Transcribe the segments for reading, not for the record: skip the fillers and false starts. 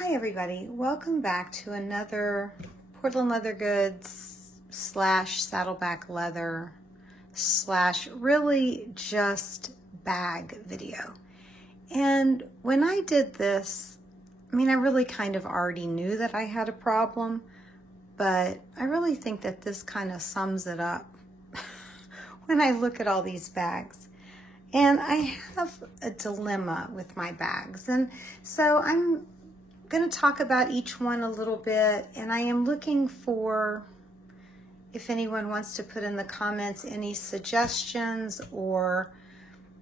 Hi everybody, welcome back to another Portland Leather Goods / Saddleback Leather / really just bag video. And when I did this, I really kind of already knew that I had a problem, but I really think that this kind of sums it up when I look at all these bags. And I have a dilemma with my bags, and so I'm going to talk about each one a little bit, and I am looking for, if anyone wants to put in the comments any suggestions or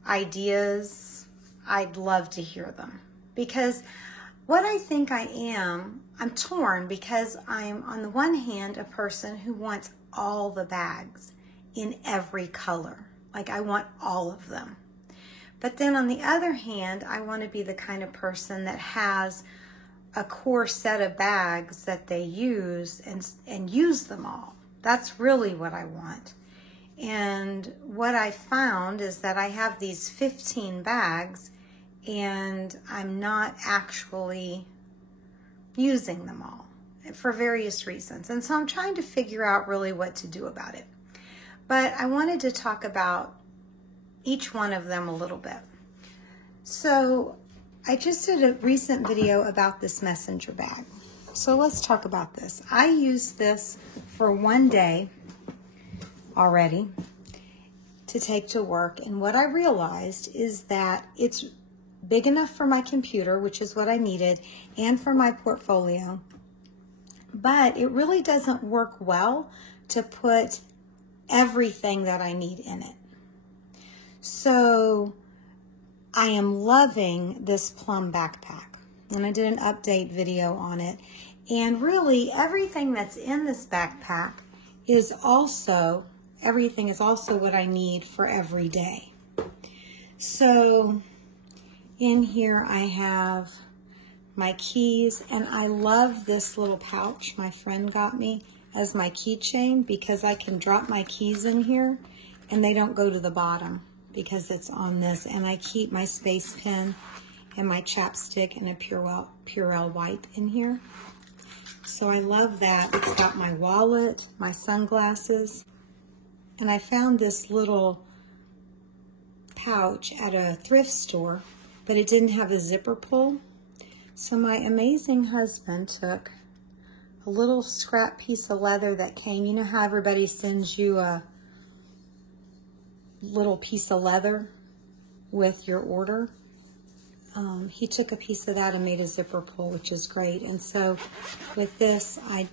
ideas, I'd love to hear them. Because what I think I'm torn, because I'm on the one hand a person who wants all the bags in every color. Like, I want all of them. But then on the other hand, I want to be the kind of person that has a core set of bags that they use and use them all. That's really what I want. And what I found is that I have these 15 bags and I'm not actually using them all for various reasons. And so I'm trying to figure out really what to do about it. But I wanted to talk about each one of them a little bit. So I just did a recent video about this messenger bag. So let's talk about this. I used this for one day already to take to work. And what I realized is that it's big enough for my computer, which is what I needed, and for my portfolio. But it really doesn't work well to put everything that I need in it. So I am loving this plum backpack, and I did an update video on it. And really everything that's in this backpack is also, everything is also what I need for every day. So in here I have my keys, and I love this little pouch my friend got me as my keychain, because I can drop my keys in here and they don't go to the bottom because it's on this. And I keep my space pen and my chapstick and a Purell wipe in here. So I love that. It's got my wallet, my sunglasses, and I found this little pouch at a thrift store, but it didn't have a zipper pull. So my amazing husband took a little scrap piece of leather that came, you know how everybody sends you a little piece of leather with your order? He took a piece of that and made a zipper pull, which is great. And so with this, I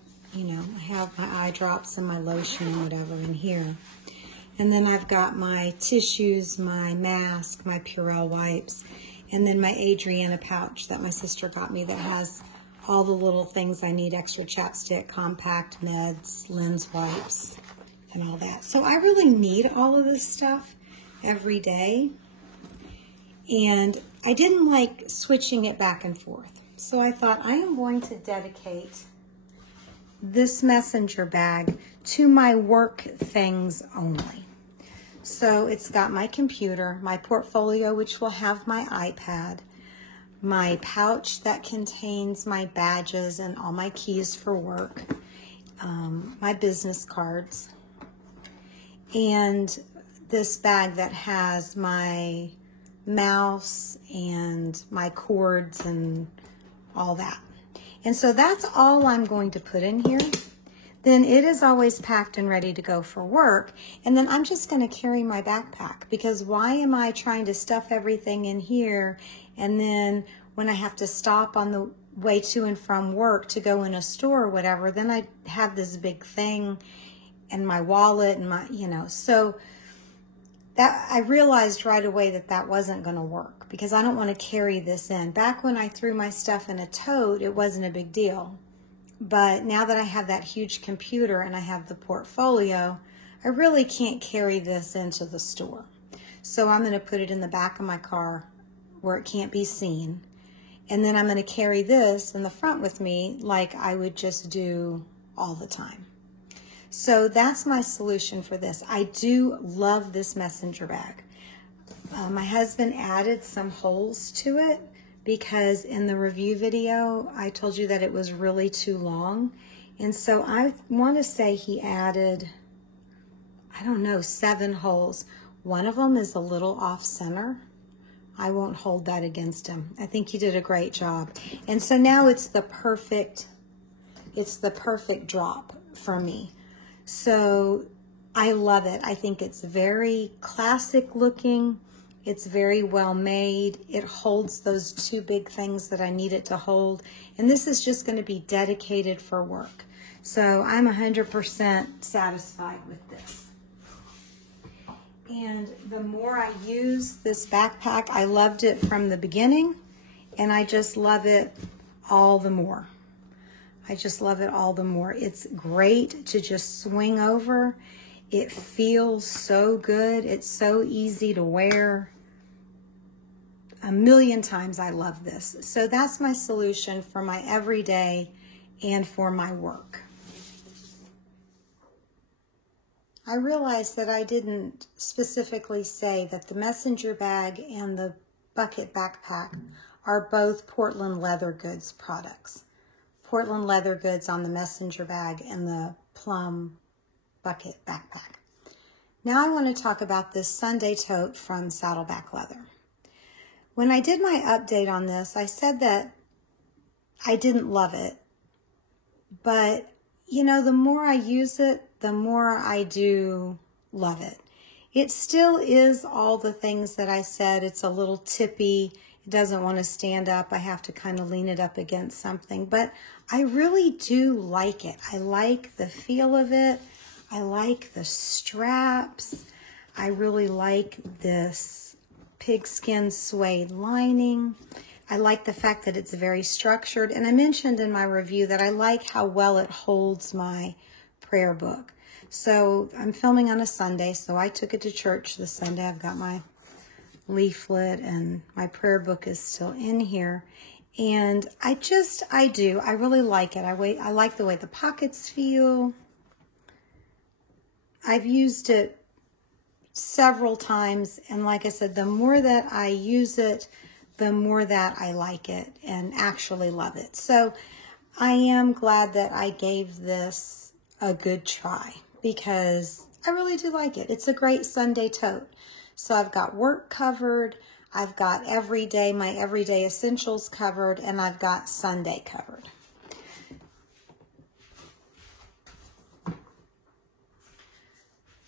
have my eye drops and my lotion and whatever in here. And then I've got my tissues, my mask, my Purell wipes, and then my Adriana pouch that my sister got me that has all the little things I need: extra chapstick, compact meds, lens wipes, and all that. So I really need all of this stuff every day. And I didn't like switching it back and forth. So I thought, I am going to dedicate this messenger bag to my work things only. So it's got my computer, my portfolio, which will have my iPad, my pouch that contains my badges and all my keys for work, my business cards, and this bag that has my mouse and my cords and all that. And so that's all I'm going to put in here. Then it is always packed and ready to go for work. And then I'm just going to carry my backpack, because why am I trying to stuff everything in here, and then when I have to stop on the way to and from work to go in a store or whatever, then I have this big thing and my wallet and my, so that I realized right away that that wasn't going to work, because I don't want to carry this in. Back when I threw my stuff in a tote, it wasn't a big deal. But now that I have that huge computer and I have the portfolio, I really can't carry this into the store. So I'm going to put it in the back of my car where it can't be seen. And then I'm going to carry this in the front with me like I would just do all the time. So that's my solution for this. I do love this messenger bag. My husband added some holes to it because in the review video, I told you that it was really too long. And so I want to say he added, I don't know, 7 holes. One of them is a little off center. I won't hold that against him. I think he did a great job. And so now it's the perfect drop for me. So I love it. I think it's very classic looking. It's very well made. It holds those 2 big things that I need it to hold. And this is just going to be dedicated for work. So I'm 100% satisfied with this. And the more I use this backpack, I loved it from the beginning, and I just love it all the more. I just love it all the more. It's great to just swing over. It feels so good. It's so easy to wear. A million times I love this. So that's my solution for my everyday and for my work. I realized that I didn't specifically say that the messenger bag and the bucket backpack are both Portland Leather Goods products. Portland Leather Goods on the messenger bag and the Plum bucket backpack. Now I want to talk about this Sunday tote from Saddleback Leather. When I did my update on this, I said that I didn't love it, but you know, the more I use it, the more I do love it. It still is all the things that I said. It's a little tippy. It doesn't want to stand up. I have to kind of lean it up against something, but I really do like it. I like the feel of it. I like the straps. I really like this pigskin suede lining. I like the fact that it's very structured. And I mentioned in my review that I like how well it holds my prayer book. So I'm filming on a Sunday, so I took it to church this Sunday. I've got my leaflet and my prayer book is still in here. And I really like it. I like the way the pockets feel. I've used it several times, and like I said, the more that I use it, the more that I like it and actually love it. So I am glad that I gave this a good try because I really do like it. It's a great Sunday tote. So I've got work covered, I've got my everyday essentials covered, and I've got Sunday covered.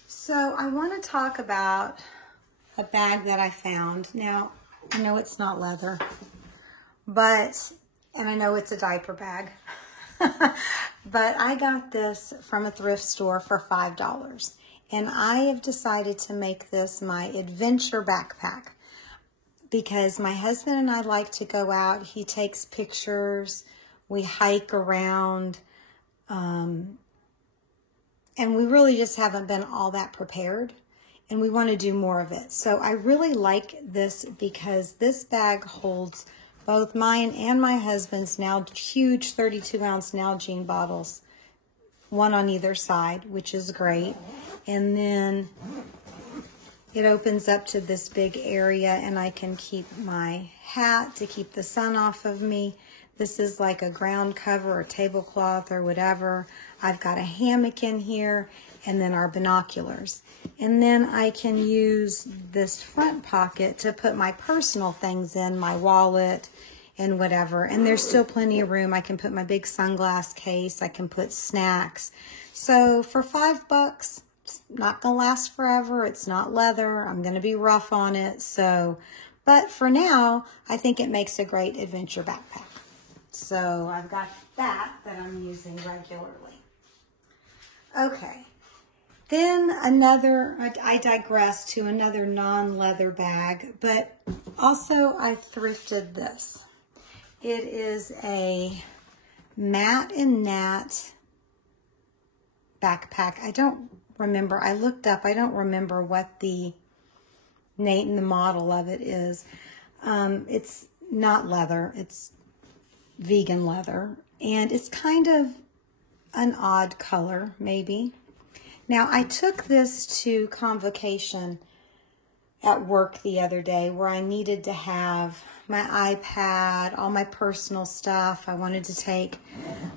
So I want to talk about a bag that I found. Now, I know it's not leather, and I know it's a diaper bag, but I got this from a thrift store for $5. And I have decided to make this my adventure backpack because my husband and I like to go out. He takes pictures, we hike around, and we really just haven't been all that prepared. And we want to do more of it. So I really like this because this bag holds both mine and my husband's now huge 32-ounce Nalgene bottles, one on either side, which is great. And then it opens up to this big area, and I can keep my hat to keep the sun off of me. This is like a ground cover or tablecloth or whatever. I've got a hammock in here, and then our binoculars. And then I can use this front pocket to put my personal things in, my wallet and whatever. And there's still plenty of room. I can put my big sunglass case. I can put snacks. So for $5, it's not gonna last forever. It's not leather. I'm gonna be rough on it. So, but for now, I think it makes a great adventure backpack. So I've got that I'm using regularly. Okay. Then I digress to another non-leather bag, but also I thrifted this. It is a Matt and Nat backpack. I don't remember. I looked up. I don't remember what the name and the model of it is. It's not leather. It's vegan leather, and it's kind of an odd color, maybe. Now, I took this to convocation at work the other day where I needed to have my iPad, all my personal stuff. I wanted to take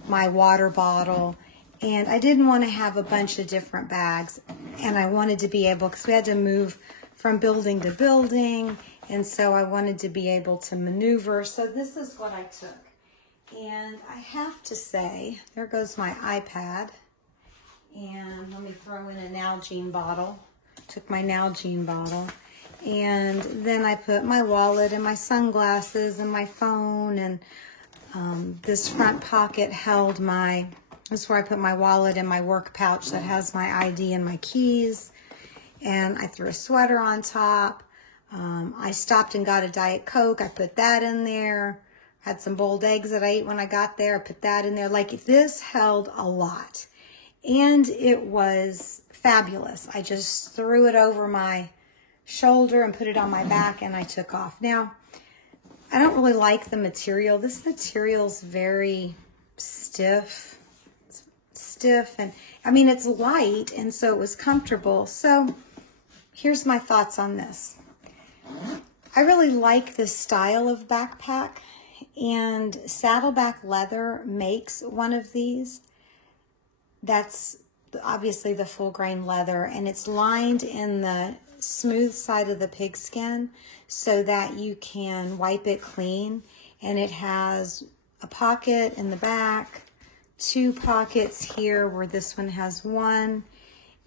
my water bottle, and I didn't want to have a bunch of different bags, and I wanted to be able, because we had to move from building to building, and so I wanted to be able to maneuver. So this is what I took. And I have to say, there goes my iPad. And let me throw in a Nalgene bottle. Took my Nalgene bottle. And then I put my wallet and my sunglasses and my phone. And this front pocket held this is where I put my wallet and my work pouch that has my ID and my keys. And I threw a sweater on top. I stopped and got a Diet Coke. I put that in there. Had some boiled eggs that I ate when I got there. I put that in there. Like, this held a lot. And it was fabulous. I just threw it over my shoulder and put it on my back, and I took off. Now, I don't really like the material. This material's very stiff. It's stiff, and I mean, it's light, and so it was comfortable. So here's my thoughts on this. I really like this style of backpack, and Saddleback Leather makes one of these. That's obviously the full grain leather, and it's lined in the smooth side of the pigskin so that you can wipe it clean. And it has a pocket in the back, 2 pockets here where this one has 1.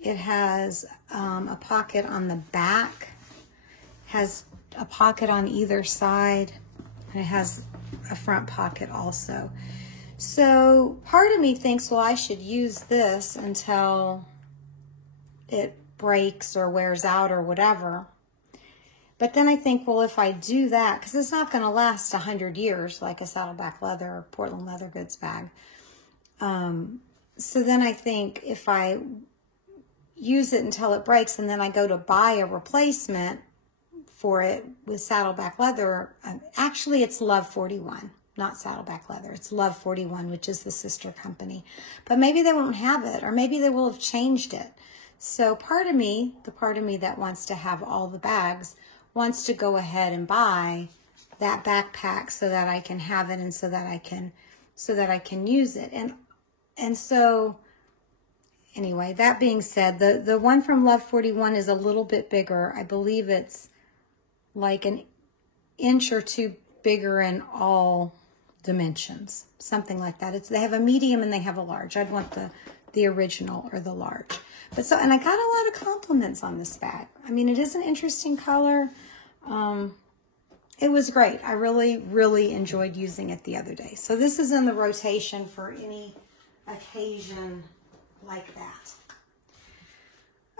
It has a pocket on the back, has a pocket on either side, and it has a front pocket also. So part of me thinks, well, I should use this until it breaks or wears out or whatever. But then I think, well, if I do that, because it's not going to last 100 years like a Saddleback Leather or Portland Leather Goods bag. So then I think if I use it until it breaks and then I go to buy a replacement for it with Saddleback Leather, actually it's Love 41. Not Saddleback Leather. It's Love 41, which is the sister company. But maybe they won't have it, or maybe they will have changed it. So part of me, the part of me that wants to have all the bags, wants to go ahead and buy that backpack so that I can have it and so that I can use it. And so anyway, that being said, the one from Love 41 is a little bit bigger. I believe it's like an inch or 2 bigger in all dimensions, something like that. They have a medium and they have a large. I'd want the original or the large. But so, and I got a lot of compliments on this bag. I mean, it is an interesting color. It was great. I really, really enjoyed using it the other day. So this is in the rotation for any occasion like that.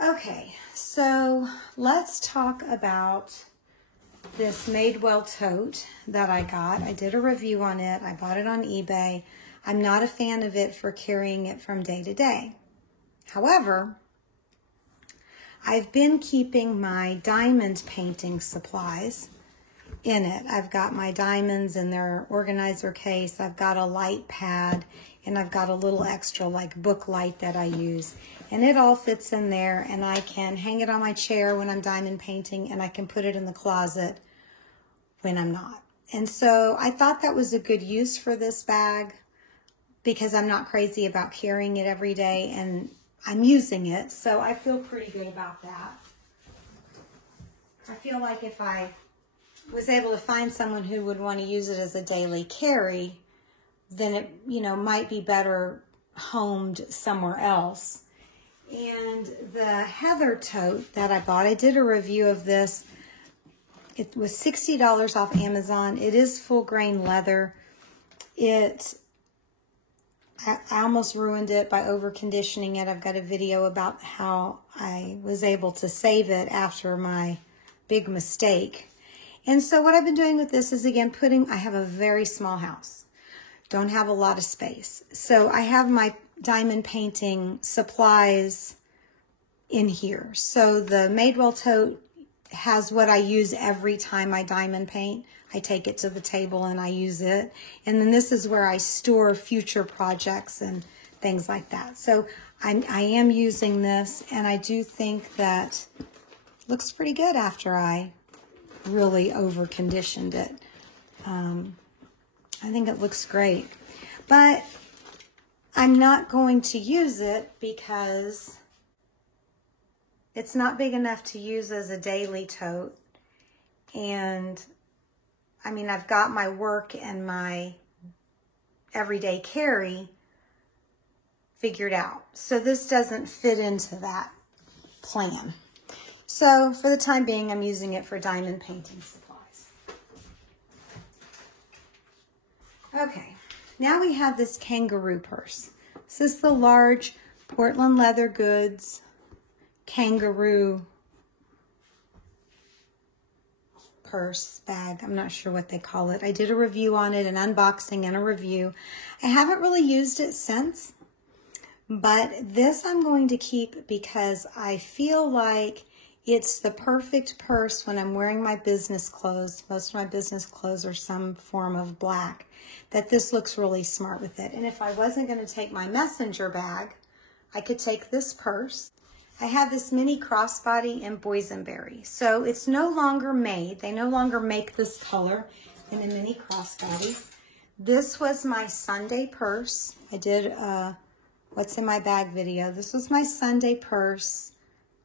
Okay, so let's talk about this Madewell tote that I got. I did a review on it. I bought it on eBay. I'm not a fan of it for carrying it from day to day. However, I've been keeping my diamond painting supplies in it. I've got my diamonds in their organizer case. I've got a light pad, and I've got a little extra like book light that I use. And it all fits in there, and I can hang it on my chair when I'm diamond painting, and I can put it in the closet when I'm not. And so I thought that was a good use for this bag because I'm not crazy about carrying it every day, and I'm using it, so I feel pretty good about that. I feel like if I was able to find someone who would want to use it as a daily carry, then it, might be better homed somewhere else. And the Heather tote that I bought, I did a review of this. It was $60 off Amazon. It is full grain leather. I almost ruined it by over conditioning it. I've got a video about how I was able to save it after my big mistake. And so what I've been doing with this is, again, I have a very small house. Don't have a lot of space. So I have my diamond painting supplies in here. So the Madewell tote has what I use every time I diamond paint. I take it to the table and I use it. And then this is where I store future projects and things like that. So I am using this, and I do think that it looks pretty good after I really over conditioned it. I think it looks great, but I'm not going to use it because it's not big enough to use as a daily tote. And I mean, I've got my work and my everyday carry figured out. So this doesn't fit into that plan. So for the time being, I'm using it for diamond painting supplies. Okay, now we have this kangaroo purse. This is the large Portland Leather Goods kangaroo purse bag. I'm not sure what they call it. I did a review on it, an unboxing and a review. I haven't really used it since, but this I'm going to keep because I feel like it's the perfect purse when I'm wearing my business clothes. Most of my business clothes are some form of black, that this looks really smart with it. And if I wasn't going to take my messenger bag, I could take this purse. I have this mini crossbody in boysenberry. So it's no longer made. They no longer make this color in a mini crossbody. This was my Sunday purse. I did a what's in my bag video. This was my Sunday purse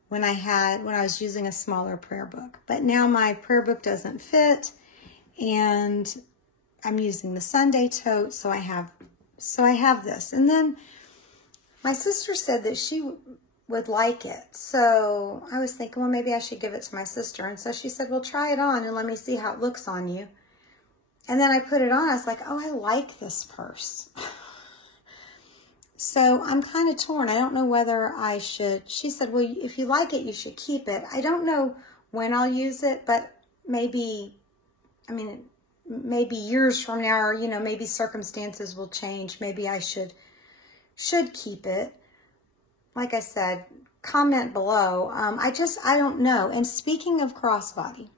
when I was using a smaller prayer book. But now my prayer book doesn't fit and I'm using the Sunday tote, so I have this. And then my sister said that she would like it. So I was thinking, well, maybe I should give it to my sister. And so she said, well, try it on and let me see how it looks on you. And then I put it on. I was like, oh, I like this purse. So I'm kind of torn. I don't know whether I should. She said, well, if you like it, you should keep it. I don't know when I'll use it, but maybe, I mean, maybe years from now, or, you know, maybe circumstances will change. Maybe I should keep it. Like I said, comment below. I don't know. And speaking of crossbody,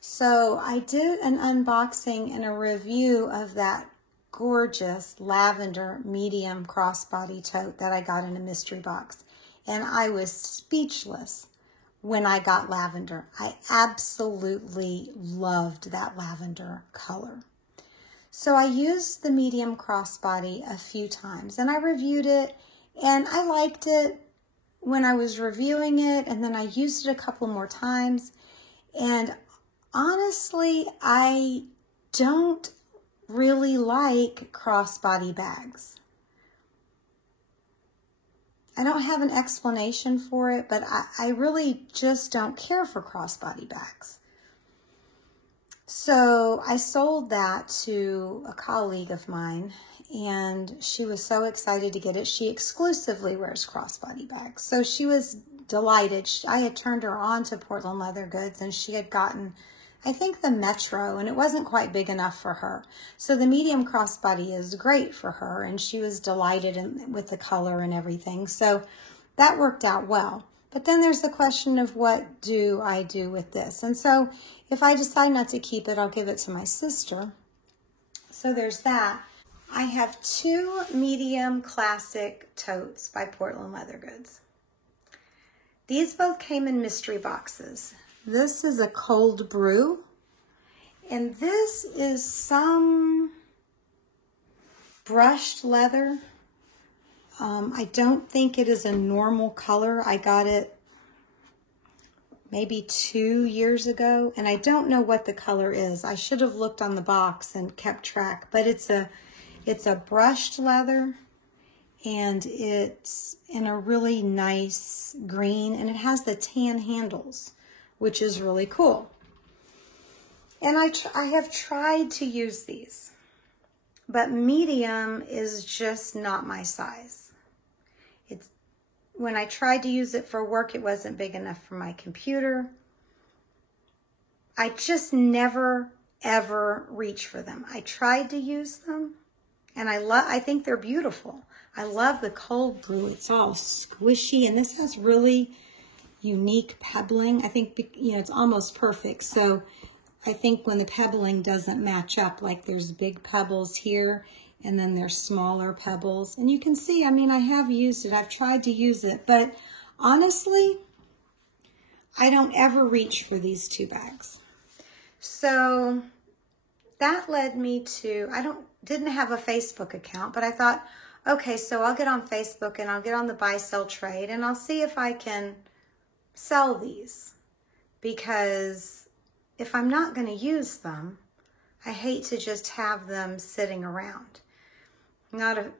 so I did an unboxing and a review of that gorgeous lavender medium crossbody tote that I got in a mystery box. And I was speechless when I got lavender. I absolutely loved that lavender color. So I used the medium crossbody a few times and I reviewed it and I liked it when I was reviewing it, and then I used it a couple more times. And honestly, I don't really like crossbody bags. I don't have an explanation for it, but I really just don't care for crossbody bags. So I sold that to a colleague of mine, and she was so excited to get it. She exclusively wears crossbody bags. So she was delighted. I had turned her on to Portland Leather Goods, and she had gotten, I think, the Metro, and it wasn't quite big enough for her. So the medium crossbody is great for her, and she was delighted with the color and everything. So that worked out well. But then there's the question of what do I do with this? And so if I decide not to keep it, I'll give it to my sister. So there's that. I have two medium classic totes by Portland Leather Goods. These both came in mystery boxes. This is a cold brew, and this is some brushed leather. I don't think it is a normal color. I got it maybe 2 years ago, and I don't know what the color is. I should have looked on the box and kept track, but it's a brushed leather, and it's in a really nice green, and it has the tan handles, which is really cool. And I have tried to use these, but medium is just not my size. When I tried to use it for work, it wasn't big enough for my computer. I just never, ever reach for them. I tried to use them, and I think they're beautiful. I love the cold brew. It's all squishy, and this has really unique pebbling. I think, you know, it's almost perfect. So I think when the pebbling doesn't match up, like there's big pebbles here, and then there's smaller pebbles. And you can see, I mean, I have used it. I've tried to use it. But honestly, I don't ever reach for these two bags. So that led me to, didn't have a Facebook account, but I thought, okay, so I'll get on Facebook and I'll get on the buy, sell, trade, and I'll see if I can sell these. Because if I'm not going to use them, I hate to just have them sitting around. I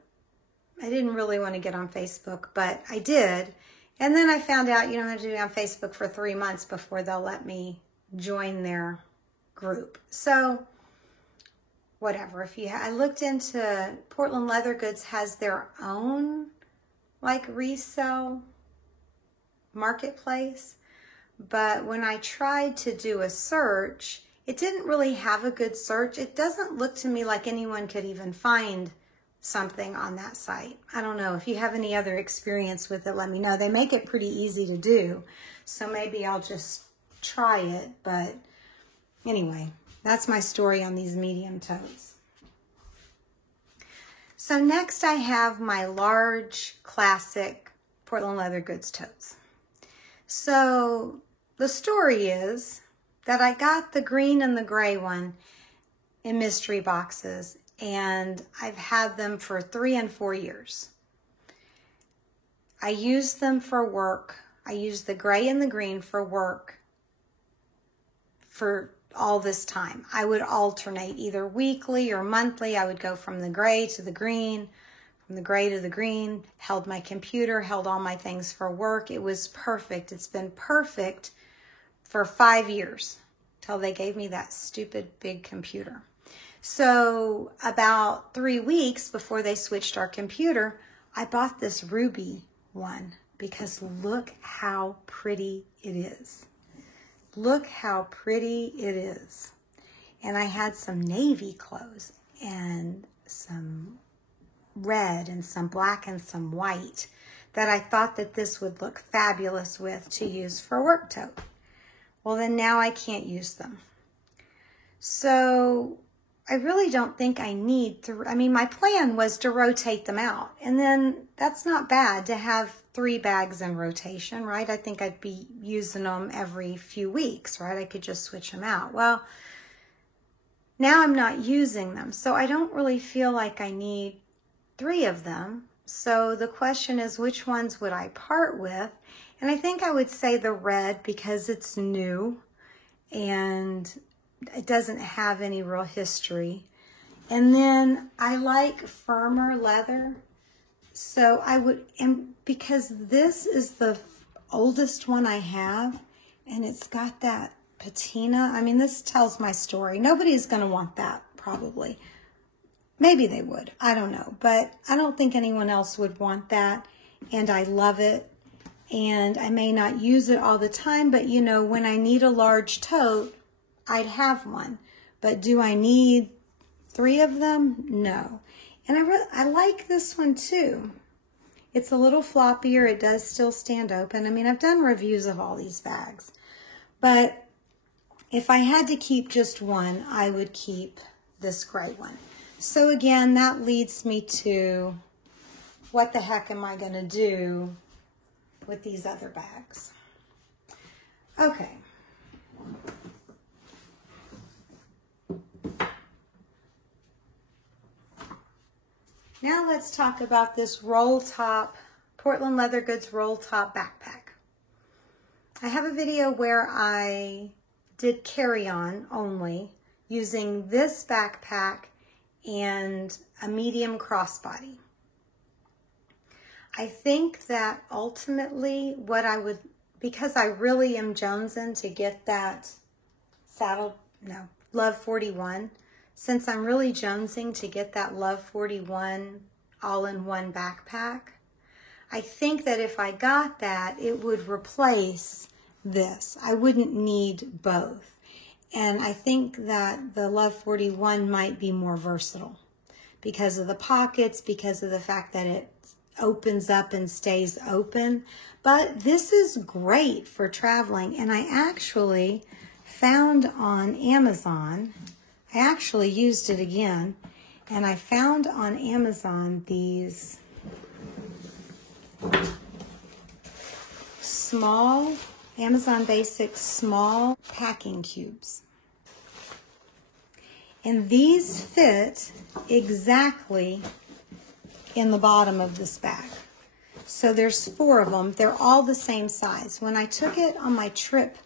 didn't really want to get on Facebook, but I did. And then I found out you don't have to be on Facebook for 3 months before they'll let me join their group. So whatever. I looked into Portland Leather Goods has their own like resale marketplace. But when I tried to do a search, it didn't really have a good search. It doesn't look to me like anyone could even find something on that site. I don't know. If you have any other experience with it, let me know. They make it pretty easy to do. So maybe I'll just try it. But anyway, that's my story on these medium toes. So next I have my large classic Portland Leather Goods toes. So the story is that I got the green and the gray one in mystery boxes, and I've had them for 3 and 4 years. I use them for work. I use the gray and the green for work for all this time. I would alternate either weekly or monthly. I would go from the gray to the green, from the gray to the green, held my computer, held all my things for work. It was perfect. It's been perfect for 5 years till they gave me that stupid big computer. So about 3 weeks before they switched our computer, I bought this ruby one because look how pretty it is. Look how pretty it is. And I had some navy clothes and some red and some black and some white that I thought that this would look fabulous with to use for work tote. Well, then now I can't use them. So I really don't think I need to, my plan was to rotate them out. And then that's not bad to have 3 bags in rotation, right? I think I'd be using them every few weeks, right? I could just switch them out. Well, now I'm not using them. So I don't really feel like I need 3 of them. So the question is, which ones would I part with? And I think I would say the red because it's new and it doesn't have any real history. And then I like firmer leather. So I would, and because this is the oldest one I have, and it's got that patina. This tells my story. Nobody's going to want that, probably. Maybe they would. I don't know. But I don't think anyone else would want that. And I love it. And I may not use it all the time, but when I need a large tote, I'd have one. But do I need 3 of them? No. And I like this one too. It's a little floppier. It does still stand open. I've done reviews of all these bags. But if I had to keep just one, I would keep this gray one. So again, that leads me to what the heck am I going to do with these other bags? Okay. Now let's talk about this roll top, Portland Leather Goods roll top backpack. I have a video where I did carry-on only using this backpack and a medium crossbody. I think that ultimately what I would, because I really am jonesing to get that Love 41, since I'm really jonesing to get that Love 41 all-in-one backpack, I think that if I got that, it would replace this. I wouldn't need both. And I think that the Love 41 might be more versatile because of the pockets, because of the fact that it opens up and stays open. But this is great for traveling. And I actually found on Amazon, I actually used it again, and I found on Amazon these small, Amazon Basics small packing cubes. And these fit exactly in the bottom of this bag. So there's 4 of them. They're all the same size. When I took it on my trip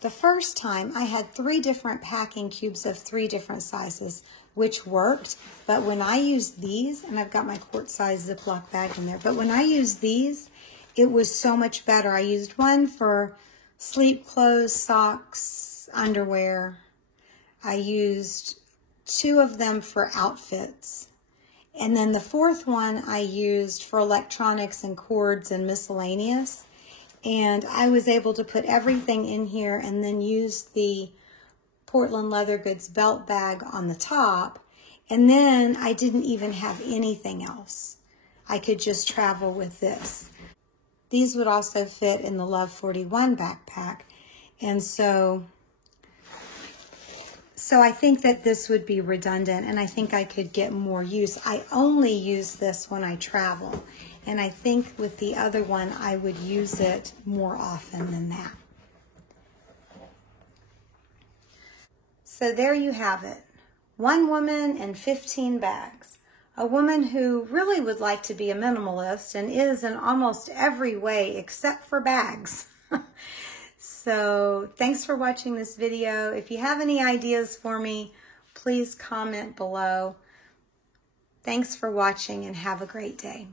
the first time, I had 3 different packing cubes of 3 different sizes, which worked. But when I used these, and I've got my quart size Ziploc bag in there, but when I used these, it was so much better. I used one for sleep clothes, socks, underwear. I used 2 of them for outfits. And then the 4th one I used for electronics and cords and miscellaneous. And I was able to put everything in here and then use the Portland Leather Goods belt bag on the top. And then I didn't even have anything else. I could just travel with this. These would also fit in the Love 41 backpack. And so I think that this would be redundant, and I think I could get more use. I only use this when I travel, and I think with the other one, I would use it more often than that. So there you have it. 1 woman and 15 bags. A woman who really would like to be a minimalist and is in almost every way except for bags. So thanks for watching this video. If you have any ideas for me, please comment below. Thanks for watching and have a great day.